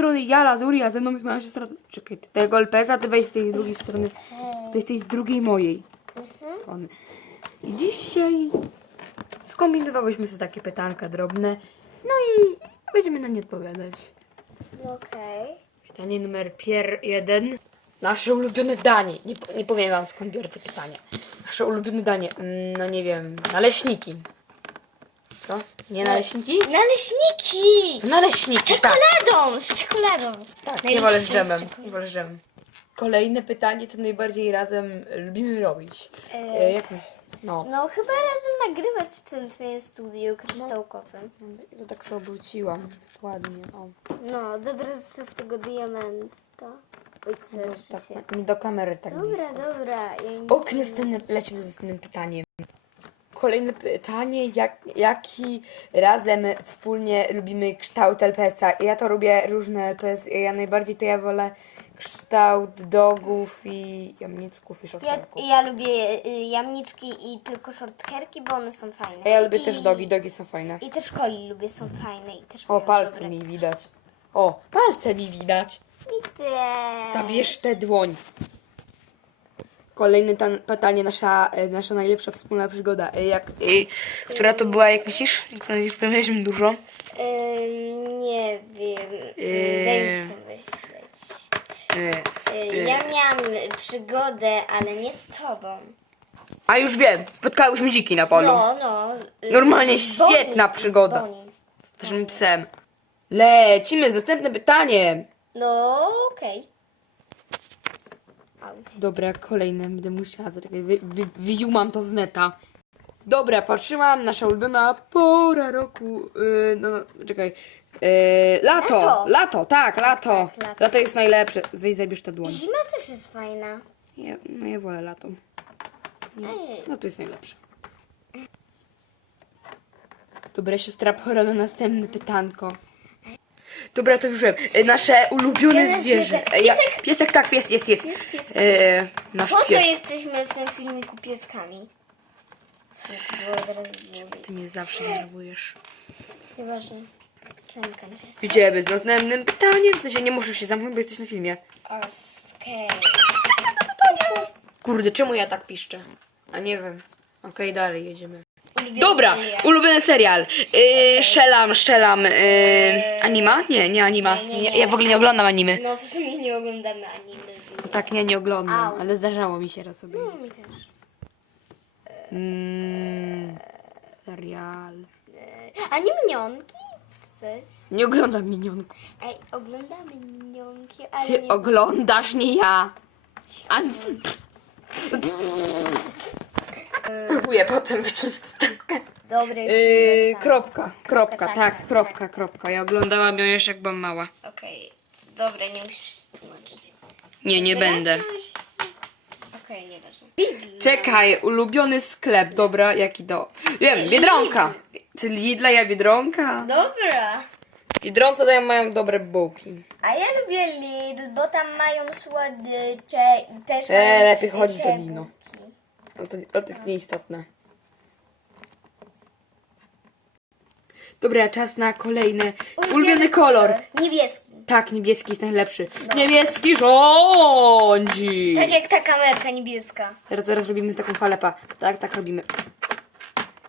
strony ja, Lazuri, a ze mną jest moja siostra. Czekaj, ty tego ty weź z tej drugiej strony. To jesteś z drugiej mojej strony. I dzisiaj skombinowałyśmy sobie takie pytanka drobne. No i będziemy na nie odpowiadać. Okej. Pytanie numer pier jeden. Nasze ulubione danie. Nie, po- nie powiem wam skąd biorę te pytania. Nasze ulubione danie. Mm, no nie wiem. Naleśniki. Co? Nie naleśniki? Naleśniki! Naleśniki, tak. Czekoladą! Z czekoladą! Tak, nie wolę z dżemem. Nie wolę z dżemem. Kolejne pytanie, co najbardziej razem lubimy robić. E, jak myśl? No. No chyba razem nagrywać w tym twoim studiu kryształkowym. To tak sobie obróciłam. Jest ładnie. O. No, dobra, zostaw tego diamenta. Oj, co Tak, się... nie do kamery tak blisko. Dobra, dobra. Ja nic Ok, nie- następne, lecimy z następnym pytaniem. Kolejne pytanie, jak, jaki razem wspólnie lubimy kształt LPS-a? Ja to lubię różne LPS, ja najbardziej to ja wolę kształt dogów i jamnicków i Ja, szotkerków. ja lubię y, jamniczki i tylko shortkerki, bo one są fajne. Ja lubię I, też dogi, dogi są fajne. I też koli lubię, są fajne i też O, mają palce dobre- mi widać. O, palce mi widać. Widzę. Zabierz tę dłoń. Kolejne tan- pytanie, nasza, e, nasza najlepsza wspólna przygoda. E, Jak, e, która to była, jak myślisz? Jak sądzisz, powiedzieliśmy dużo? Ym, nie wiem. Yy. Daj mi pomyśleć. E, Y, Ja miałam przygodę, ale nie z tobą. A już wiem, spotkałyśmy dziki na polu. No, no. y, Normalnie z Bonnie, świetna przygoda. z. Z naszym psem. Lecimy z następnym pytaniem. No, okej. Dobra, kolejne będę musiała. Zaczekaj, wy, wy, wyjumam to z neta. Dobra, patrzyłam, nasza ulubiona pora roku. Yy, no, no, czekaj. Yy, lato, Lato. lato, tak, lato. tak, lato. Lato jest najlepsze. Weź zabierz tę dłoń. Zima też jest fajna. Ja, no ja wolę lato. Ej. No to jest najlepsze. Dobra, siostra, pora na następne pytanko. Dobra, to już wiem. E, Nasze ulubione Ulubione zwierzę. zwierzę. E, Ja, piesek, tak, pies, jest, jest. Pies, pies. E, nasz Po co pies. jesteśmy w tym filmiku pieskami? Co zrobić? Ty mnie zawsze denerwujesz. Że zamykam się. Idziemy z następnym pytaniem. W sensie nie musisz się zamknąć, bo jesteś na filmie. Okej. Kurde, czemu ja tak piszczę? A nie wiem. Okej, dalej jedziemy. Ulubiony Dobra, serial. ulubiony serial. Yy, szczelam, szczelam. Yy, anima? Nie, nie anima. Nie, nie, Nie, ja w ogóle nie oglądam animy. No w sumie nie oglądamy anime. Tak, nie, nie oglądam, Au. ale zdarzało mi się raz sobie. No mi też. Mm, serial. A nie minionki? Czy coś? Nie oglądam minionków. Ej, oglądamy minionki, ale Ty nie... oglądasz, nie ja. Spróbuję potem wstępkę. Dobry Yy, kropka, kropka, Tak, tak, tak, kropka, kropka. Ja oglądałam ją jeszcze jak byłam mała. Okej, dobra, nie musisz tłumaczyć. Nie, nie będę. Okej, nieważne. Czekaj, ulubiony sklep, dobra, jaki do... Wiem, Biedronka. Ty Lidla, ja Biedronka. Dobra. Biedronce dają mają dobre bułki. A ja lubię Lidl, bo tam mają słodycze i też E, mają lepiej chodź do te Lino. Ale to, ale to jest nieistotne. Dobra, czas na kolejny. Ulubiony kolor. Niebieski. Tak, niebieski jest najlepszy. Niebieski rządzi. Tak jak ta kamerka niebieska. Teraz, zaraz robimy taką falepa. Tak, tak robimy.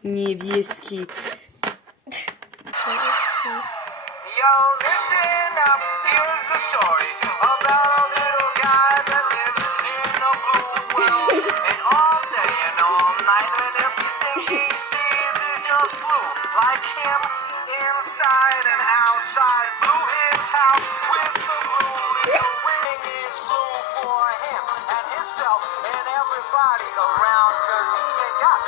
Niebieski. Him, inside and outside, blue his house with the blue little wing is blue for him and himself and everybody around, cause he ain't got